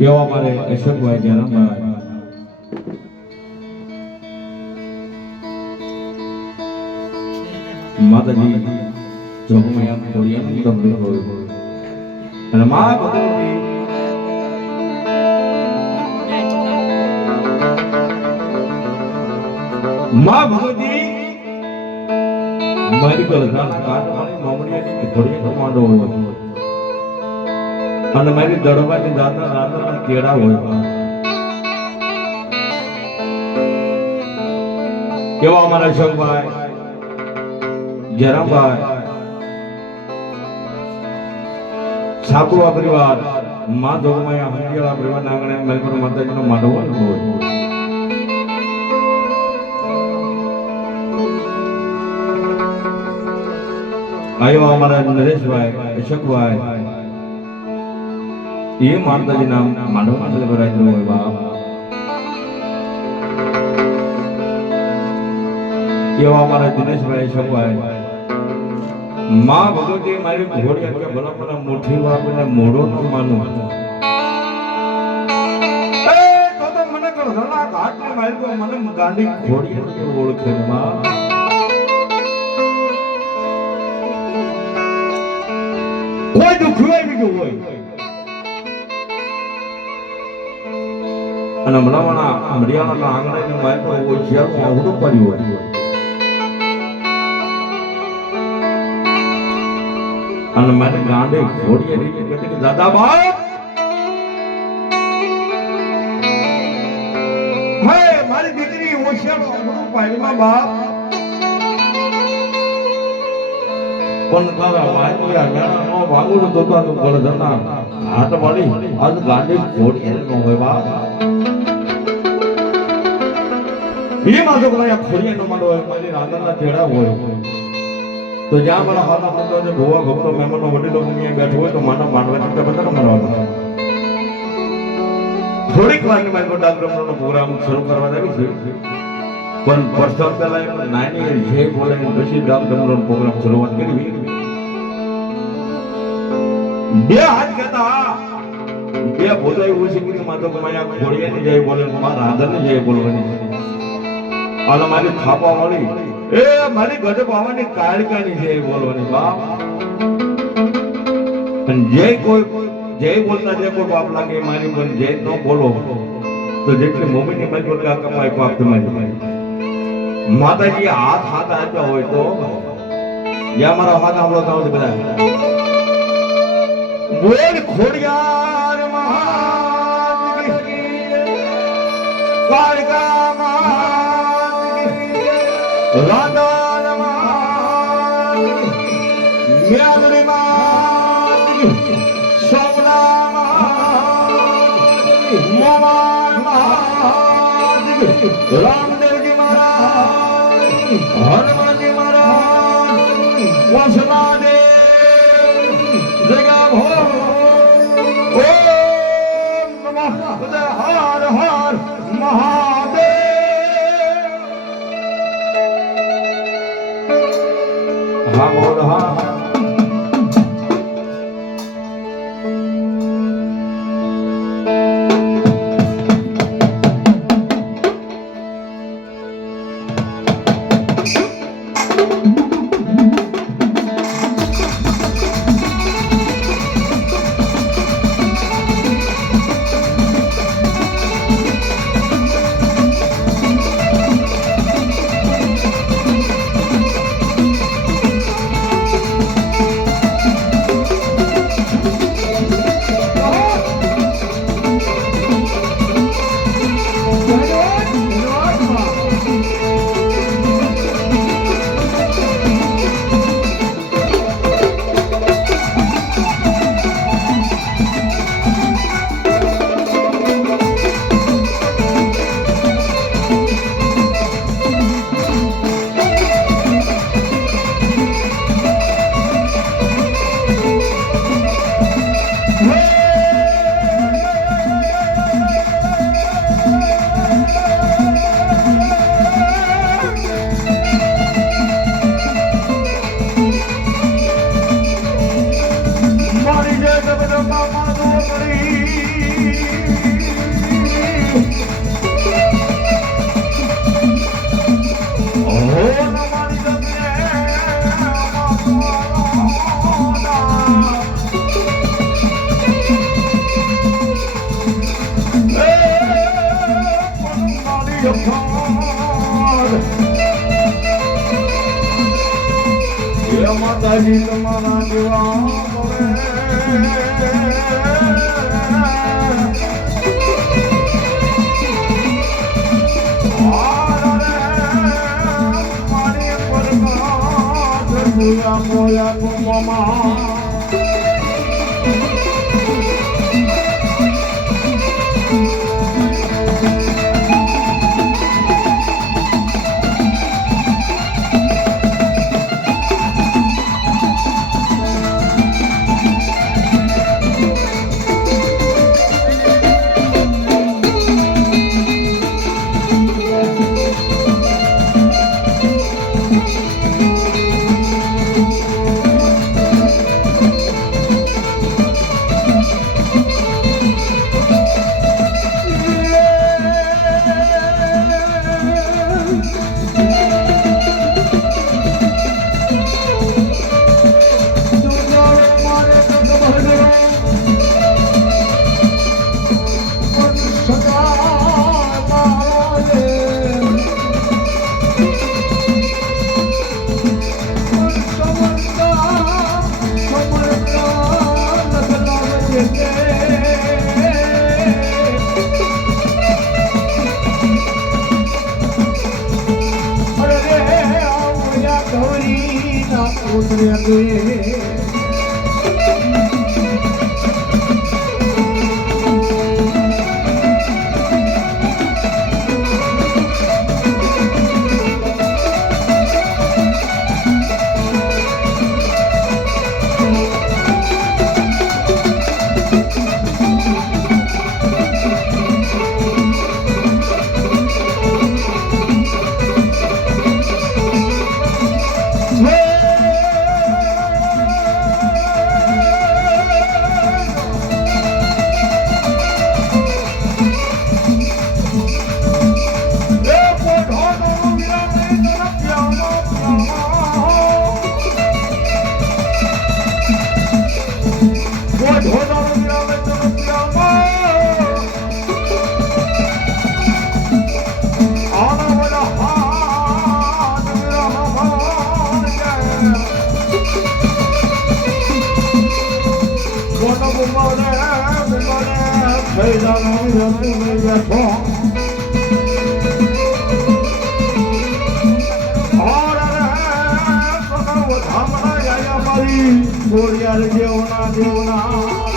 એવા મારે અશોકભાઈ જયરામભાઈ માતાજી જોગમયા ખોડિયાનું તમને હોય અને મા ભગવતી મારી પર કાટવાળી મામણીયાની ખોડિયાનો માંડો હોય અને મારી દડવાની દાદા દાદા કેળા હોય કેવા અમારા અશોકભાઈ જયરામભાઈ છાપુઆ પરિવાર મા જોગમાયા હંડિયાળા પરિવારના આંગણે મેલપુર માતાજીનો માંડવો હોય આવ્યા અમારા નરેશભાઈ અશોકભાઈ એ માતાજી નામ માંડવા ભરાયેલું હોય બાપ એવા અમારા દિનેશભાઈ અશોકભાઈ માં ભગવતી મારી ઘોડિયા કે ભલા ભલા મુઠ્ઠી વાપરીને મોઢો ન માનું તો મને ઘણા ઘાટ ને મારી તો મને ગાંડી ઘોડિયા ઓળખે માં કોઈ દુઃખ હોય બીજું હોય અને હમણાં હરિયાણાના આંગણે મારી તો કોઈ શિયાળું આવડું પડ્યું હોય અને મારી ગાંડે ઘોડીએ રીતે કહે કે દાદા બાપ હે મારી દીકરી હોશિયાર આવડું પાણીમાં બાપ પણ તારા વાયુ મેળા નો વાગુડું તો તું ગળધરના હાથ વાળી આજ ગાંડે ઘોડીએ નો હોય બાપ એ માજો કયા ખોડીએ નો માંડો હોય મારી રાંદરના જેડા હોય તો જ્યાં મારા હાથના મંદોને ભોવા ભક્તો મહેમાનો વડીલો અહીંયા બેઠો હોય તો માના માંડવાની તો બધા મરવાનો થોડીક વારની મારી ગોડા બ્રહ્મનો પ્રોગ્રામ શરૂ કરવા આવી છે પણ વર્ષો પહેલા નાની જે બોલે પછી ગામ બ્રહ્મનો પ્રોગ્રામ શરૂઆત કરી બે હાથ કહેતા બે બોલાય ઓછી કે માતો કમાયા ખોડિયાની જય બોલે મારા રાંધણની જય બોલવાની અને મારી થાપા વાળી એ મારી ગઢ પાવાની કાળકાની છે બોલવાની બાપ અને જે કોઈ જય બોલતા જે કોઈ બાપ લાગે મારી પણ જય ન બોલો તો જેટલી મમ્મીની મારી બોલે કમાય પાપ તમારી માતાજી હાથ આપ્યા હોય તો જ્યાં મારા હાથ સાંભળો તો બધા બોલ ખોડિયાર મહાદેવ કાળકા રાધા માં મ્યાદરી માં સોમના માં મોમા માં રામદેવજી મહારાજ હનુમાનજી મહારાજ વસનાદેવ જગા ભો ઓમ નમઃ હર હર મહાદેવ હા બોલ હા Mama, માતાજી તમારા જેવા મોયા કુંભમાં બોરિયાર જેવના જેવના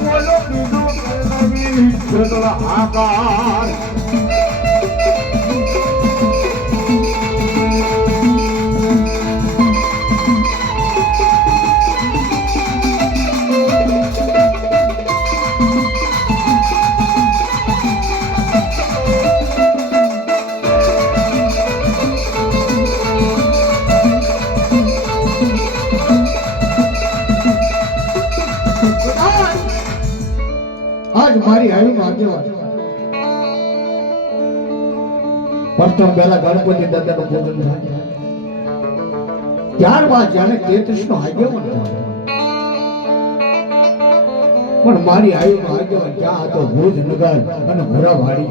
બોલો બીજું આકાર આજ મારી આયુનો આગેવાન પ્રથમ પહેલા ગણપતિ દાદાનું પૂજન થાય, ત્યારબાદ જાણે 33 નો આગેવાન થાય. પણ મારી આયુનો આગેવાન ક્યાં હતો? ભુજ નગર અને ઘોડાવાડી.